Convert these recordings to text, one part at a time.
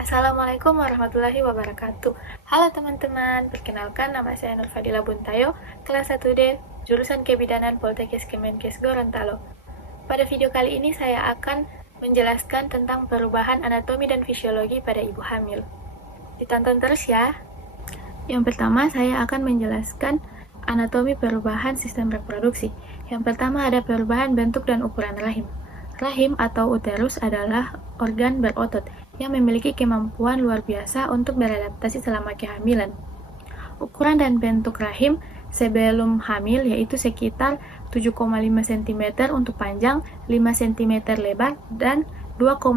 Assalamualaikum warahmatullahi wabarakatuh. Halo teman-teman, perkenalkan nama saya Nur Fadila Buntayo, kelas 1D, jurusan Kebidanan Poltekkes Kemenkes Gorontalo. Pada video kali ini saya akan menjelaskan tentang perubahan anatomi dan fisiologi pada ibu hamil. Ditonton terus ya. Yang pertama, saya akan menjelaskan anatomi perubahan sistem reproduksi. Yang pertama ada perubahan bentuk dan ukuran rahim. Rahim atau uterus adalah organ berotot yang memiliki kemampuan luar biasa untuk beradaptasi selama kehamilan. Ukuran dan bentuk rahim sebelum hamil yaitu sekitar 7,5 cm untuk panjang, 5 cm lebar, dan 2,5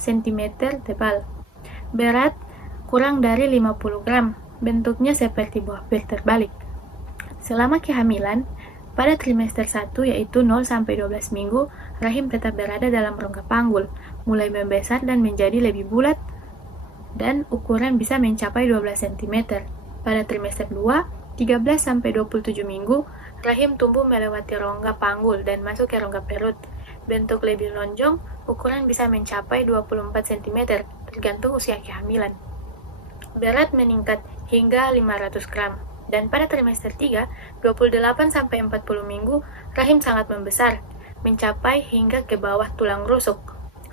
cm tebal. Berat kurang dari 50 gram, bentuknya seperti buah pir terbalik. Selama kehamilan, pada trimester 1 yaitu 0-12 minggu, rahim tetap berada dalam rongga panggul, mulai membesar dan menjadi lebih bulat dan ukuran bisa mencapai 12 cm. Pada trimester 2, 13-27 minggu, rahim tumbuh melewati rongga panggul dan masuk ke rongga perut. Bentuk lebih lonjong, ukuran bisa mencapai 24 cm, tergantung usia kehamilan. Berat meningkat hingga 500 gram. Dan pada trimester 3, 28-40 minggu, rahim sangat membesar, mencapai hingga ke bawah tulang rusuk.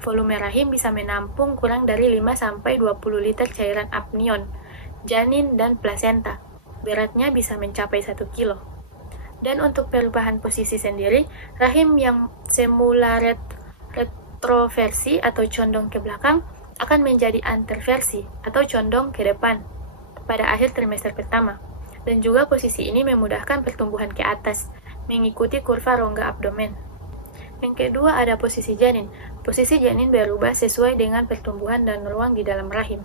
Volume rahim bisa menampung kurang dari 5-20 liter cairan amnion, janin, dan plasenta. Beratnya bisa mencapai 1 kilo. Dan untuk perubahan posisi sendiri, rahim yang semula retroversi atau condong ke belakang akan menjadi anterversi atau condong ke depan pada akhir trimester pertama. Dan juga posisi ini memudahkan pertumbuhan ke atas, mengikuti kurva rongga abdomen. Yang kedua ada posisi janin. Posisi janin berubah sesuai dengan pertumbuhan dan ruang di dalam rahim.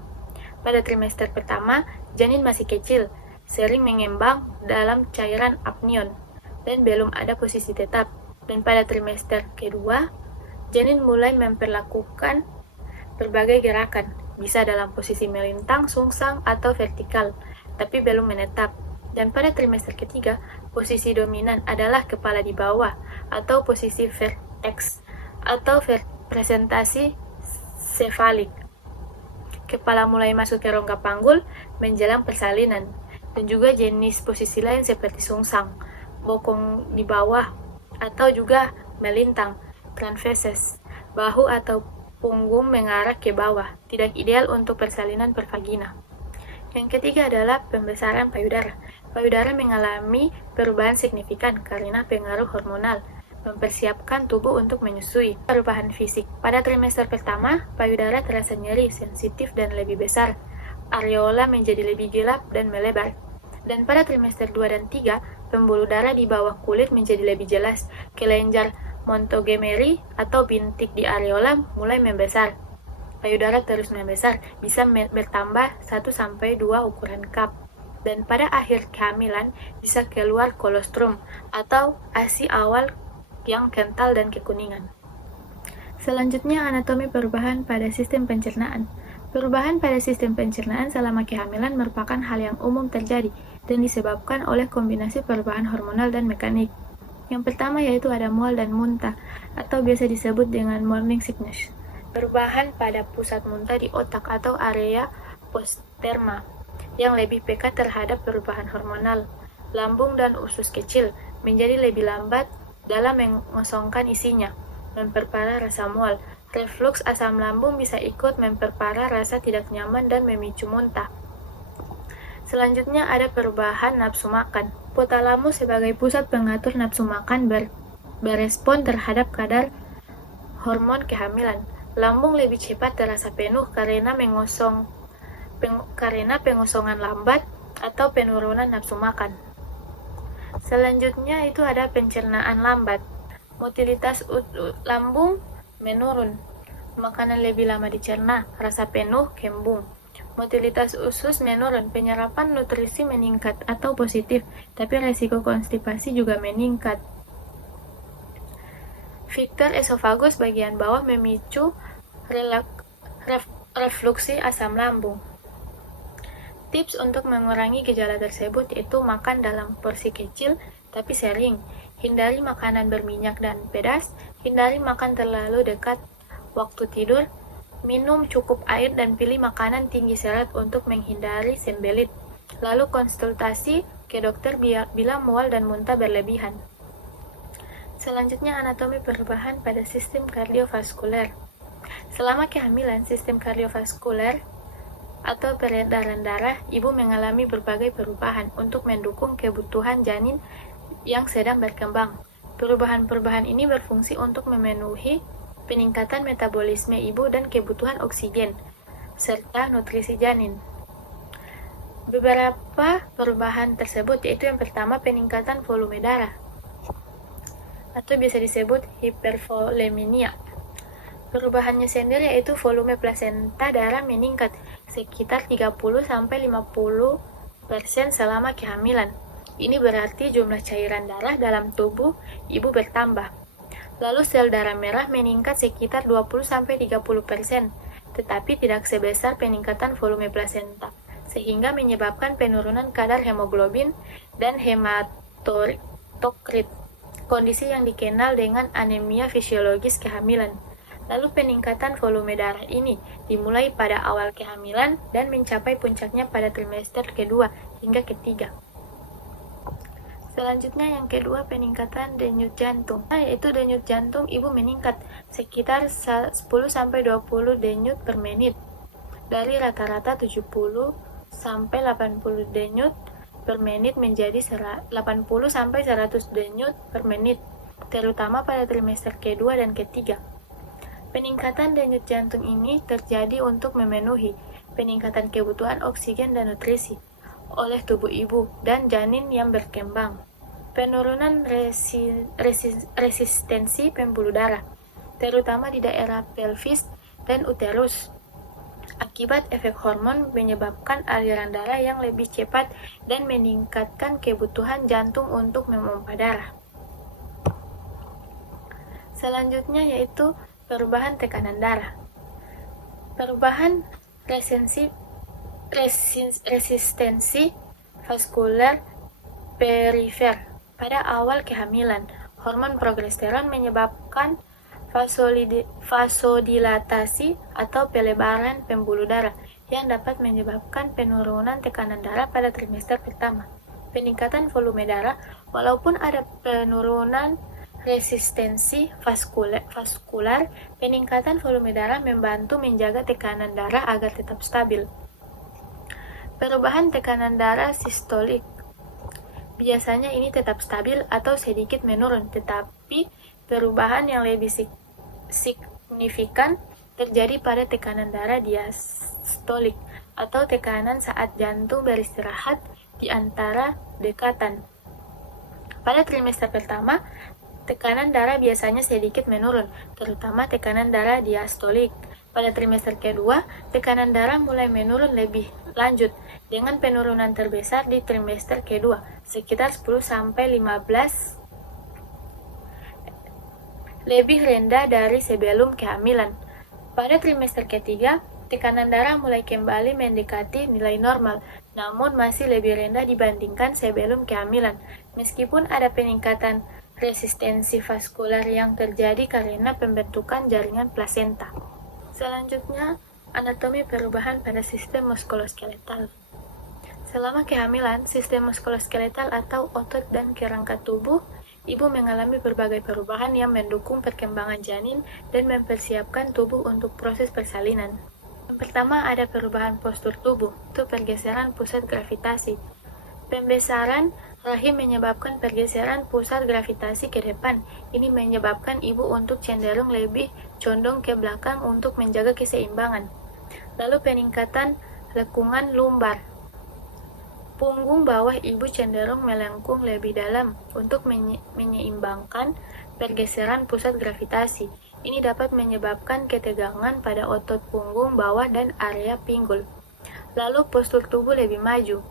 Pada trimester pertama, janin masih kecil, sering mengembang dalam cairan amnion, dan belum ada posisi tetap. Dan pada trimester kedua, janin mulai memperlakukan berbagai gerakan, bisa dalam posisi melintang, sungsang, atau vertikal, tapi belum menetap. Dan pada trimester ketiga, posisi dominan adalah kepala di bawah atau posisi vertex atau presentasi sefalik. Kepala mulai masuk ke rongga panggul menjelang persalinan, dan juga jenis posisi lain seperti sungsang, bokong di bawah, atau juga melintang, transversus, bahu atau punggung mengarah ke bawah, tidak ideal untuk persalinan per vagina. Yang ketiga adalah pembesaran payudara. Payudara mengalami perubahan signifikan karena pengaruh hormonal, mempersiapkan tubuh untuk menyusui. Perubahan fisik. Pada trimester pertama, payudara terasa nyeri, sensitif, dan lebih besar. Areola menjadi lebih gelap dan melebar. Dan pada trimester 2 dan 3, pembuluh darah di bawah kulit menjadi lebih jelas. Kelenjar Montgomery atau bintik di areola mulai membesar. Payudara terus membesar, bisa bertambah 1-2 ukuran cup. Dan pada akhir kehamilan bisa keluar kolostrum atau ASI awal yang kental dan kekuningan. Selanjutnya anatomi perubahan pada sistem pencernaan. Perubahan pada sistem pencernaan selama kehamilan merupakan hal yang umum terjadi dan disebabkan oleh kombinasi perubahan hormonal dan mekanik. Yang pertama yaitu ada mual dan muntah atau biasa disebut dengan morning sickness. Perubahan pada pusat muntah di otak atau area posterma yang lebih peka terhadap perubahan hormonal. Lambung dan usus kecil menjadi lebih lambat dalam mengosongkan isinya, memperparah rasa mual. Refluks asam lambung bisa ikut memperparah rasa tidak nyaman dan memicu muntah. Selanjutnya ada perubahan nafsu makan. Hipotalamus sebagai pusat pengatur nafsu makan berespon terhadap kadar hormon kehamilan. Lambung lebih cepat terasa penuh karena pengosongan lambat atau penurunan nafsu makan. Selanjutnya itu ada pencernaan lambat. Motilitas lambung menurun. Makanan lebih lama dicerna, rasa penuh, kembung. Motilitas usus menurun, penyerapan nutrisi meningkat atau positif, tapi resiko konstipasi juga meningkat. Fiktor esofagus bagian bawah memicu refluksi asam lambung. Tips untuk mengurangi gejala tersebut yaitu makan dalam porsi kecil tapi sering, hindari makanan berminyak dan pedas, hindari makan terlalu dekat waktu tidur, Minum cukup air dan pilih makanan tinggi serat untuk menghindari sembelit. Lalu konsultasi ke dokter bila mual dan muntah berlebihan. Selanjutnya anatomi perubahan pada sistem kardiovaskuler. Selama kehamilan, sistem kardiovaskuler atau peredaran darah ibu mengalami berbagai perubahan untuk mendukung kebutuhan janin yang sedang berkembang. Perubahan-perubahan ini berfungsi untuk memenuhi peningkatan metabolisme ibu dan kebutuhan oksigen, serta nutrisi janin. Beberapa perubahan tersebut yaitu yang pertama peningkatan volume darah, atau biasa disebut hipervoleminia. Perubahannya sendiri yaitu volume plasenta darah meningkat sekitar 30-50% selama kehamilan. Ini berarti jumlah cairan darah dalam tubuh ibu bertambah. Lalu sel darah merah meningkat sekitar 20-30%, tetapi tidak sebesar peningkatan volume plasenta, sehingga menyebabkan penurunan kadar hemoglobin dan hematokrit, kondisi yang dikenal dengan anemia fisiologis kehamilan. Lalu peningkatan volume darah ini dimulai pada awal kehamilan dan mencapai puncaknya pada trimester kedua hingga ketiga. Selanjutnya yang kedua peningkatan denyut jantung. Yaitu denyut jantung ibu meningkat sekitar 10-20 denyut per menit. Dari rata-rata 70-80 denyut per menit menjadi 80-100 denyut per menit, terutama pada trimester kedua dan ketiga. Peningkatan denyut jantung ini terjadi untuk memenuhi peningkatan kebutuhan oksigen dan nutrisi oleh tubuh ibu dan janin yang berkembang. Penurunan resistensi pembuluh darah, terutama di daerah pelvis dan uterus, akibat efek hormon menyebabkan aliran darah yang lebih cepat dan meningkatkan kebutuhan jantung untuk memompa darah. Selanjutnya yaitu perubahan tekanan darah. Perubahan resistensi vaskuler perifer pada awal kehamilan. Hormon progesteron menyebabkan vasodilatasi atau pelebaran pembuluh darah yang dapat menyebabkan penurunan tekanan darah pada trimester pertama. Peningkatan volume darah, walaupun ada penurunan resistensi vaskular, peningkatan volume darah membantu menjaga tekanan darah agar tetap stabil. Perubahan tekanan darah sistolik. Biasanya ini tetap stabil atau sedikit menurun, tetapi perubahan yang lebih signifikan terjadi pada tekanan darah diastolik atau tekanan saat jantung beristirahat di antara dekatan. Pada trimester pertama, tekanan darah biasanya sedikit menurun, terutama tekanan darah diastolik. Pada trimester kedua, tekanan darah mulai menurun lebih lanjut, dengan penurunan terbesar di trimester kedua, sekitar 10-15 lebih rendah dari sebelum kehamilan. Pada trimester ketiga, tekanan darah mulai kembali mendekati nilai normal, namun masih lebih rendah dibandingkan sebelum kehamilan, meskipun ada peningkatan resistensi vaskular yang terjadi karena pembentukan jaringan plasenta. Selanjutnya, anatomi perubahan pada sistem muskuloskeletal. Selama kehamilan, sistem muskuloskeletal atau otot dan kerangka tubuh ibu mengalami berbagai perubahan yang mendukung perkembangan janin dan mempersiapkan tubuh untuk proses persalinan. Yang pertama ada perubahan postur tubuh, itu pergeseran pusat gravitasi. Pembesaran rahim menyebabkan pergeseran pusat gravitasi ke depan. Ini menyebabkan ibu untuk cenderung lebih condong ke belakang untuk menjaga keseimbangan. Lalu peningkatan lekungan lumbar. Punggung bawah ibu cenderung melengkung lebih dalam untuk menyeimbangkan pergeseran pusat gravitasi. Ini dapat menyebabkan ketegangan pada otot punggung bawah dan area pinggul. Lalu postur tubuh lebih maju.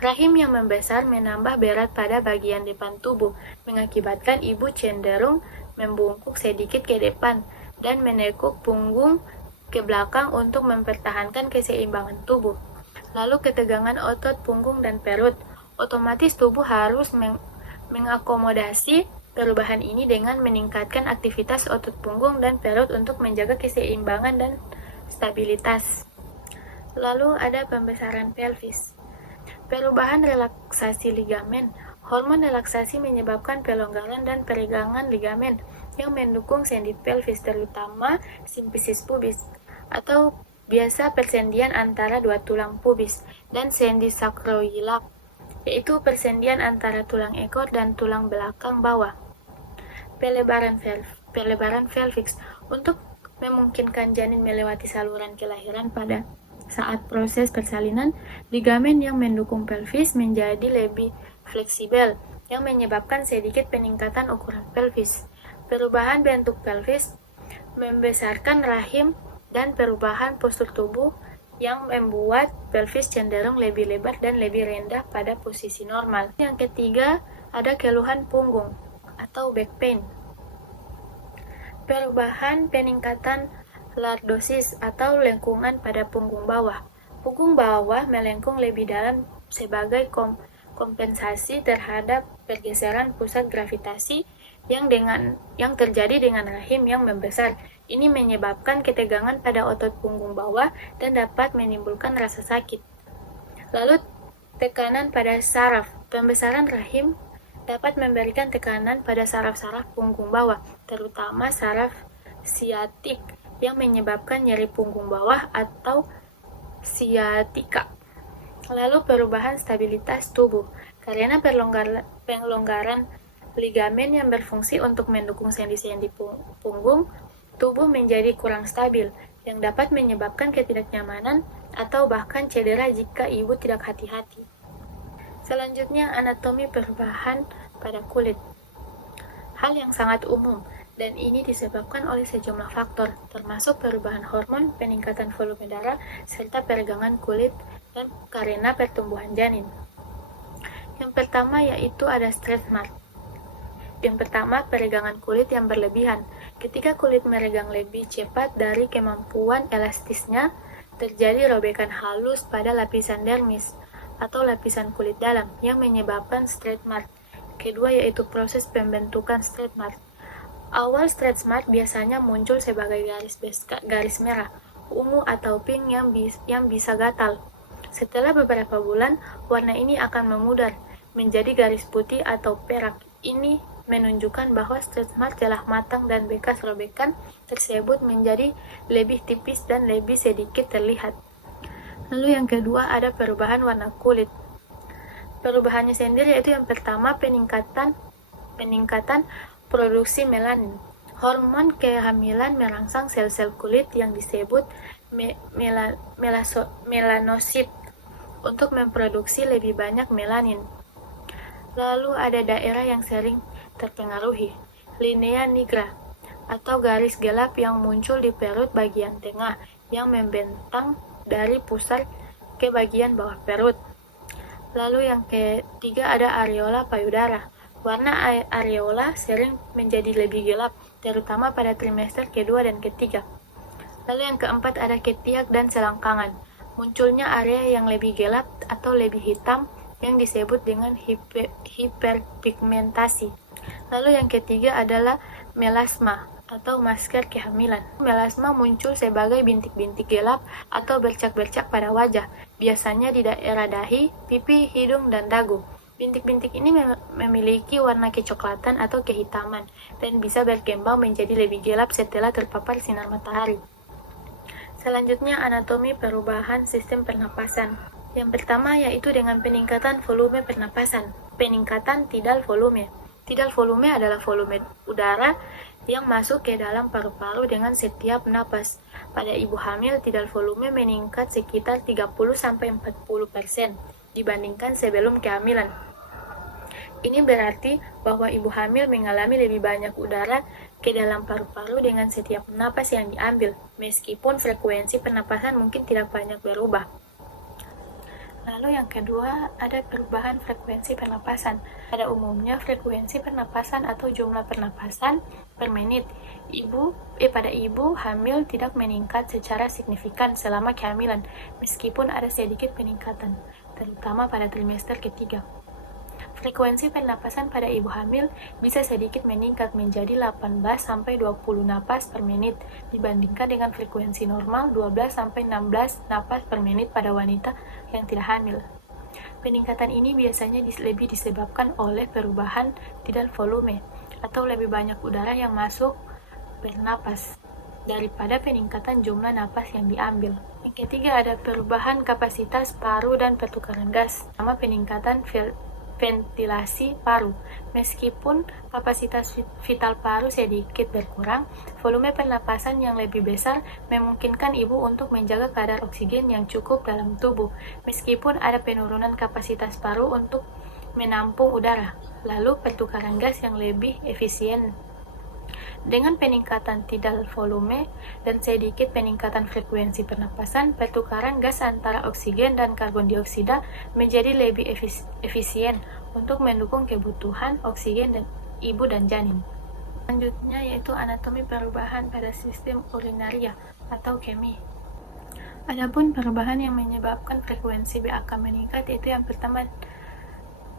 Rahim yang membesar menambah berat pada bagian depan tubuh, mengakibatkan ibu cenderung membungkuk sedikit ke depan dan menekuk punggung ke belakang untuk mempertahankan keseimbangan tubuh. Lalu ketegangan otot punggung dan perut. Otomatis tubuh harus mengakomodasi perubahan ini dengan meningkatkan aktivitas otot punggung dan perut untuk menjaga keseimbangan dan stabilitas. Lalu ada pembesaran pelvis. Perubahan relaksasi ligamen. Hormon relaksasi menyebabkan pelonggaran dan peregangan ligamen yang mendukung sendi pelvis, terutama simfisis pubis, atau biasa persendian antara dua tulang pubis, dan sendi sacroiliac, yaitu persendian antara tulang ekor dan tulang belakang bawah. Pelebaran pelvis untuk memungkinkan janin melewati saluran kelahiran pada saat proses persalinan, ligamen yang mendukung pelvis menjadi lebih fleksibel, yang menyebabkan sedikit peningkatan ukuran pelvis. Perubahan bentuk pelvis membesarkan rahim dan perubahan postur tubuh yang membuat pelvis cenderung lebih lebar dan lebih rendah pada posisi normal. Yang ketiga, ada keluhan punggung atau back pain. Perubahan peningkatan lordosis atau lengkungan pada punggung bawah. Punggung bawah melengkung lebih dalam sebagai kompensasi terhadap pergeseran pusat gravitasi yang terjadi dengan rahim yang membesar. Ini menyebabkan ketegangan pada otot punggung bawah dan dapat menimbulkan rasa sakit. Lalu, tekanan pada saraf. Pembesaran rahim dapat memberikan tekanan pada saraf-saraf punggung bawah, terutama saraf siatik, yang menyebabkan nyeri punggung bawah atau siatika. Lalu perubahan stabilitas tubuh. Karena pelonggaran ligamen yang berfungsi untuk mendukung sendi-sendi punggung, tubuh menjadi kurang stabil, yang dapat menyebabkan ketidaknyamanan atau bahkan cedera jika ibu tidak hati-hati. Selanjutnya, anatomi perubahan pada kulit. Hal yang sangat umum, dan ini disebabkan oleh sejumlah faktor, termasuk perubahan hormon, peningkatan volume darah, serta peregangan kulit, dan karena pertumbuhan janin. Yang pertama yaitu ada stretch mark. Yang pertama, peregangan kulit yang berlebihan. Ketika kulit meregang lebih cepat dari kemampuan elastisnya, terjadi robekan halus pada lapisan dermis atau lapisan kulit dalam yang menyebabkan stretch mark. Kedua yaitu proses pembentukan stretch mark. Awal stretch mark biasanya muncul sebagai garis merah, ungu atau pink yang bisa gatal. Setelah beberapa bulan, warna ini akan memudar menjadi garis putih atau perak. Ini menunjukkan bahwa stretch mark telah matang dan bekas robekan tersebut menjadi lebih tipis dan lebih sedikit terlihat. Lalu yang kedua ada perubahan warna kulit. Perubahannya sendiri yaitu yang pertama peningkatan produksi melanin. Hormon kehamilan merangsang sel-sel kulit yang disebut melanosit untuk memproduksi lebih banyak melanin. Lalu ada daerah yang sering terpengaruhi, linea nigra atau garis gelap yang muncul di perut bagian tengah yang membentang dari pusat ke bagian bawah perut. Lalu yang ketiga ada areola payudara. Warna areola sering menjadi lebih gelap, terutama pada trimester kedua dan ketiga. Lalu yang keempat ada ketiak dan selangkangan. Munculnya area yang lebih gelap atau lebih hitam yang disebut dengan hiperpigmentasi. Lalu yang ketiga adalah melasma atau masker kehamilan. Melasma muncul sebagai bintik-bintik gelap atau bercak-bercak pada wajah, biasanya di daerah dahi, pipi, hidung, dan dagu. Bintik-bintik ini memiliki warna kecoklatan atau kehitaman dan bisa berkembang menjadi lebih gelap setelah terpapar sinar matahari. Selanjutnya, anatomi perubahan sistem pernapasan. Yang pertama yaitu dengan peningkatan volume pernapasan. Peningkatan tidal volume. Tidal volume adalah volume udara yang masuk ke dalam paru-paru dengan setiap napas. Pada ibu hamil, tidal volume meningkat sekitar 30-40% dibandingkan sebelum kehamilan. Ini berarti bahwa ibu hamil mengalami lebih banyak udara ke dalam paru-paru dengan setiap napas yang diambil, meskipun frekuensi pernapasan mungkin tidak banyak berubah. Lalu yang kedua, ada perubahan frekuensi pernapasan. Pada umumnya, frekuensi pernapasan atau jumlah pernapasan per menit pada ibu hamil tidak meningkat secara signifikan selama kehamilan, meskipun ada sedikit peningkatan, terutama pada trimester ketiga. Frekuensi pernapasan pada ibu hamil bisa sedikit meningkat menjadi 18-20 napas per menit dibandingkan dengan frekuensi normal 12-16 napas per menit pada wanita yang tidak hamil. Peningkatan ini biasanya lebih disebabkan oleh perubahan tidal volume atau lebih banyak udara yang masuk bernapas daripada peningkatan jumlah napas yang diambil. Yang ketiga ada perubahan kapasitas paru dan pertukaran gas, sama peningkatan ventilasi paru. Meskipun kapasitas vital paru sedikit berkurang, volume pernapasan yang lebih besar memungkinkan ibu untuk menjaga kadar oksigen yang cukup dalam tubuh, meskipun ada penurunan kapasitas paru untuk menampung udara. Lalu pertukaran gas yang lebih efisien. Dengan peningkatan tidal volume dan sedikit peningkatan frekuensi pernapasan, pertukaran gas antara oksigen dan karbon dioksida menjadi lebih efisien untuk mendukung kebutuhan oksigen dan ibu dan janin. Selanjutnya yaitu anatomi perubahan pada sistem urinaria atau KEMI. Adapun perubahan yang menyebabkan frekuensi BAK meningkat yaitu yang pertama,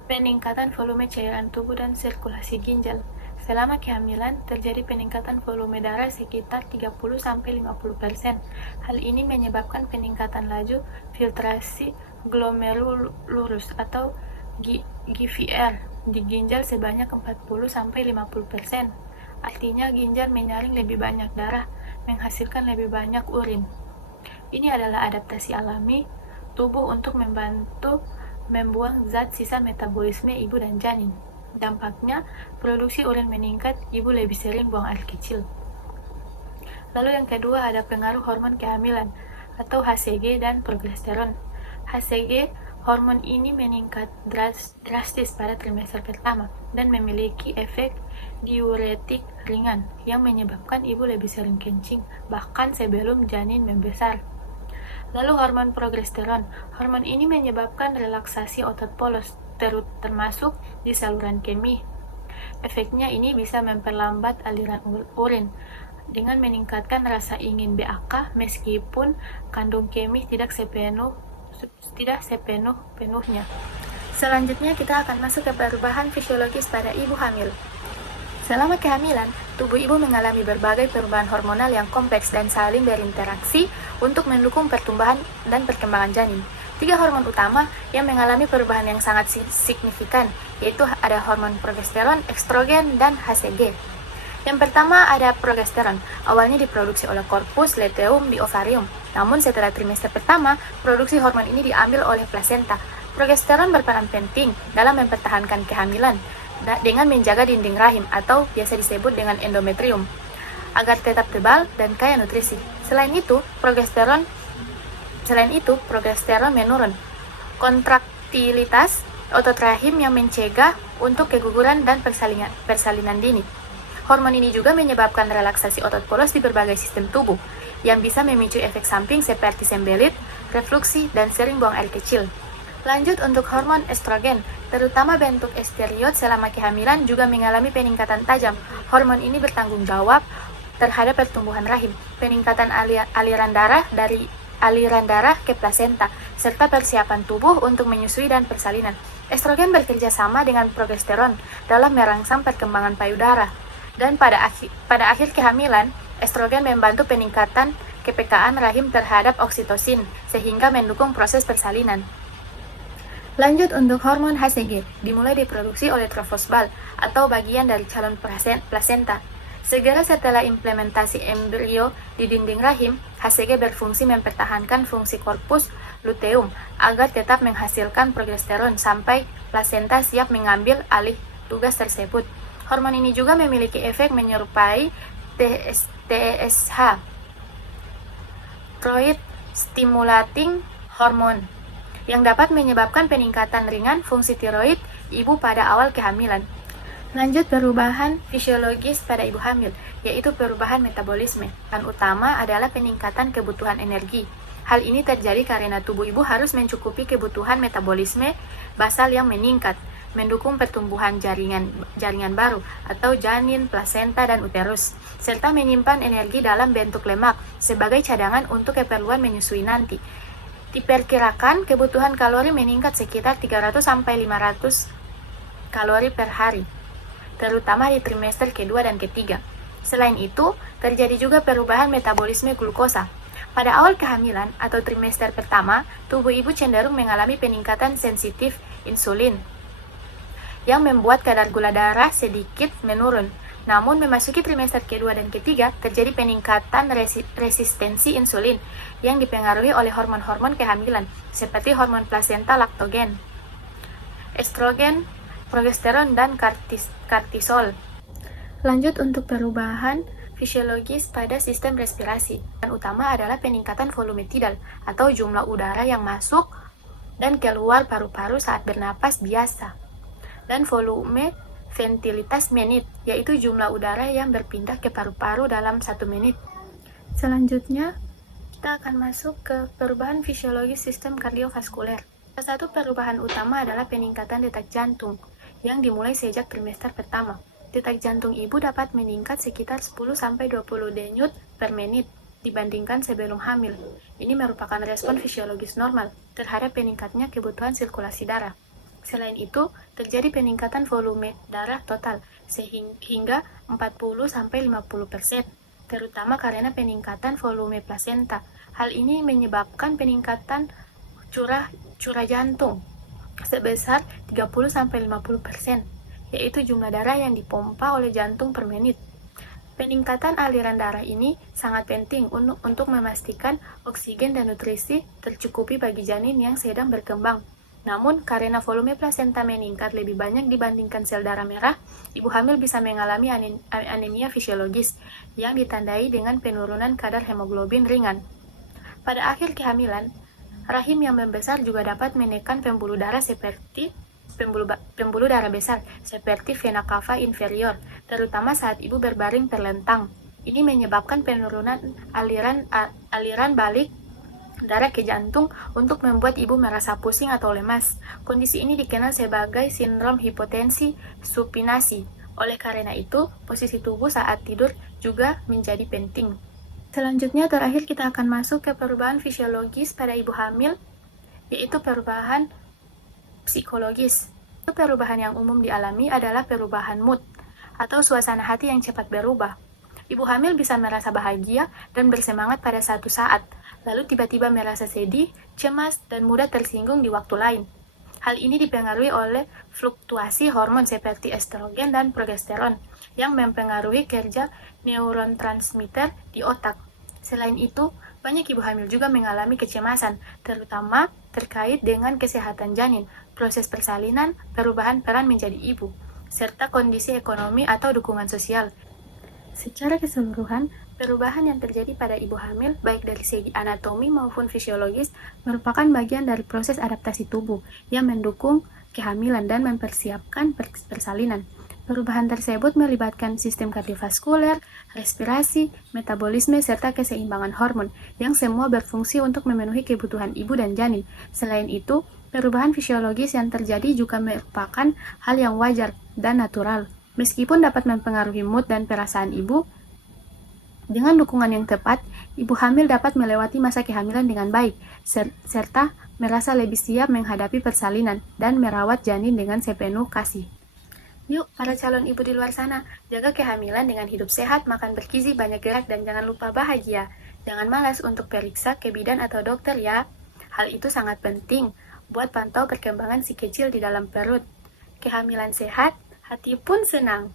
peningkatan volume cairan tubuh dan sirkulasi ginjal. Selama kehamilan, terjadi peningkatan volume darah sekitar 30-50%. Hal ini menyebabkan peningkatan laju filtrasi glomerulus atau GVR di ginjal sebanyak 40-50%. Artinya ginjal menyaring lebih banyak darah, menghasilkan lebih banyak urin. Ini adalah adaptasi alami tubuh untuk membantu membuang zat sisa metabolisme ibu dan janin. Dampaknya, produksi urin meningkat, ibu lebih sering buang air kecil. Lalu yang kedua ada pengaruh hormon kehamilan atau HCG dan progesteron. HCG, hormon ini meningkat drastis pada trimester pertama dan memiliki efek diuretik ringan yang menyebabkan ibu lebih sering kencing bahkan sebelum janin membesar. Lalu hormon progesteron. Hormon ini menyebabkan relaksasi otot polos termasuk di saluran kemih. Efeknya ini bisa memperlambat aliran urin dengan meningkatkan rasa ingin BAK meskipun kandung kemih tidak sepenuhnya. Selanjutnya kita akan masuk ke perubahan fisiologis pada ibu hamil. Selama kehamilan, tubuh ibu mengalami berbagai perubahan hormonal yang kompleks dan saling berinteraksi untuk mendukung pertumbuhan dan perkembangan janin. 3 hormon utama yang mengalami perubahan yang sangat signifikan, yaitu ada hormon progesteron, estrogen, dan HCG. Yang pertama ada progesteron, awalnya diproduksi oleh korpus luteum di ovarium. Namun setelah trimester pertama, produksi hormon ini diambil oleh plasenta. Progesteron berperan penting dalam mempertahankan kehamilan dengan menjaga dinding rahim atau biasa disebut dengan endometrium agar tetap tebal dan kaya nutrisi. Selain itu, progesteron menurun kontraktilitas otot rahim yang mencegah untuk keguguran dan persalinan dini. Hormon ini juga menyebabkan relaksasi otot polos di berbagai sistem tubuh yang bisa memicu efek samping seperti sembelit, refluksi, dan sering buang air kecil. Lanjut untuk hormon estrogen, terutama bentuk steroid selama kehamilan juga mengalami peningkatan tajam. Hormon ini bertanggung jawab terhadap pertumbuhan rahim, peningkatan aliran darah dari aliran darah ke plasenta, serta persiapan tubuh untuk menyusui dan persalinan. Estrogen bekerja sama dengan progesteron dalam merangsang perkembangan payudara. Dan pada akhir kehamilan, estrogen membantu peningkatan kepekaan rahim terhadap oksitosin, sehingga mendukung proses persalinan. Lanjut untuk hormon HCG, dimulai diproduksi oleh trofosbal atau bagian dari calon plasenta. Segera setelah implementasi embrio di dinding rahim, HCG berfungsi mempertahankan fungsi korpus luteum agar tetap menghasilkan progesteron sampai plasenta siap mengambil alih tugas tersebut. Hormon ini juga memiliki efek menyerupai TSH, thyroid stimulating hormone, yang dapat menyebabkan peningkatan ringan fungsi tiroid ibu pada awal kehamilan. Lanjut perubahan fisiologis pada ibu hamil, yaitu perubahan metabolisme. Yang utama adalah peningkatan kebutuhan energi. Hal ini terjadi karena tubuh ibu harus mencukupi kebutuhan metabolisme basal yang meningkat, mendukung pertumbuhan jaringan baru atau janin, plasenta, dan uterus, serta menyimpan energi dalam bentuk lemak sebagai cadangan untuk keperluan menyusui nanti. Diperkirakan kebutuhan kalori meningkat sekitar 300-500 kalori per hari, terutama di trimester kedua dan ketiga. Selain itu, terjadi juga perubahan metabolisme glukosa. Pada awal kehamilan atau trimester pertama, tubuh ibu cenderung mengalami peningkatan sensitif insulin, yang membuat kadar gula darah sedikit menurun. Namun, memasuki trimester kedua dan ketiga, terjadi peningkatan resistensi insulin yang dipengaruhi oleh hormon-hormon kehamilan, seperti hormon plasenta laktogen, estrogen, progesteron, dan kortisol. Lanjut untuk perubahan fisiologis pada sistem respirasi. Yang utama adalah peningkatan volume tidal, atau jumlah udara yang masuk dan keluar paru-paru saat bernapas biasa, dan volume ventilitas menit, yaitu jumlah udara yang berpindah ke paru-paru dalam 1 menit. Selanjutnya, kita akan masuk ke perubahan fisiologis sistem kardiovaskuler. Salah satu perubahan utama adalah peningkatan detak jantung, yang dimulai sejak trimester pertama. Detak jantung ibu dapat meningkat sekitar 10-20 denyut per menit dibandingkan sebelum hamil. Ini merupakan respon fisiologis normal terhadap peningkatnya kebutuhan sirkulasi darah. Selain itu, terjadi peningkatan volume darah total sehingga 40-50%, terutama karena peningkatan volume plasenta. Hal ini menyebabkan peningkatan curah jantung sebesar 30-50%, yaitu jumlah darah yang dipompa oleh jantung per menit. Peningkatan aliran darah ini sangat penting untuk memastikan oksigen dan nutrisi tercukupi bagi janin yang sedang berkembang. Namun, karena volume plasenta meningkat lebih banyak dibandingkan sel darah merah, ibu hamil bisa mengalami anemia fisiologis yang ditandai dengan penurunan kadar hemoglobin ringan. Pada akhir kehamilan, rahim yang membesar juga dapat menekan pembuluh darah besar seperti vena cava inferior, terutama saat ibu berbaring terlentang. Ini menyebabkan penurunan aliran balik darah ke jantung untuk membuat ibu merasa pusing atau lemas. Kondisi ini dikenal sebagai sindrom hipotensi supinasi. Oleh karena itu, posisi tubuh saat tidur juga menjadi penting. Selanjutnya, terakhir kita akan masuk ke perubahan fisiologis pada ibu hamil, yaitu perubahan psikologis. Perubahan yang umum dialami adalah perubahan mood atau suasana hati yang cepat berubah. Ibu hamil bisa merasa bahagia dan bersemangat pada satu saat, lalu tiba-tiba merasa sedih, cemas, dan mudah tersinggung di waktu lain. Hal ini dipengaruhi oleh fluktuasi hormon seperti estrogen dan progesteron yang mempengaruhi kerja neurotransmitter di otak. Selain itu, banyak ibu hamil juga mengalami kecemasan, terutama terkait dengan kesehatan janin, proses persalinan, perubahan peran menjadi ibu, serta kondisi ekonomi atau dukungan sosial. Secara keseluruhan, perubahan yang terjadi pada ibu hamil, baik dari segi anatomi maupun fisiologis, merupakan bagian dari proses adaptasi tubuh yang mendukung kehamilan dan mempersiapkan persalinan. Perubahan tersebut melibatkan sistem kardiovaskuler, respirasi, metabolisme, serta keseimbangan hormon, yang semua berfungsi untuk memenuhi kebutuhan ibu dan janin. Selain itu, perubahan fisiologis yang terjadi juga merupakan hal yang wajar dan natural. Meskipun dapat mempengaruhi mood dan perasaan ibu, dengan dukungan yang tepat, ibu hamil dapat melewati masa kehamilan dengan baik, serta merasa lebih siap menghadapi persalinan dan merawat janin dengan sepenuh kasih. Yuk, para calon ibu di luar sana, jaga kehamilan dengan hidup sehat, makan bergizi, banyak gerak, dan jangan lupa bahagia. Jangan malas untuk periksa ke bidan atau dokter ya. Hal itu sangat penting buat pantau perkembangan si kecil di dalam perut. Kehamilan sehat, hati pun senang.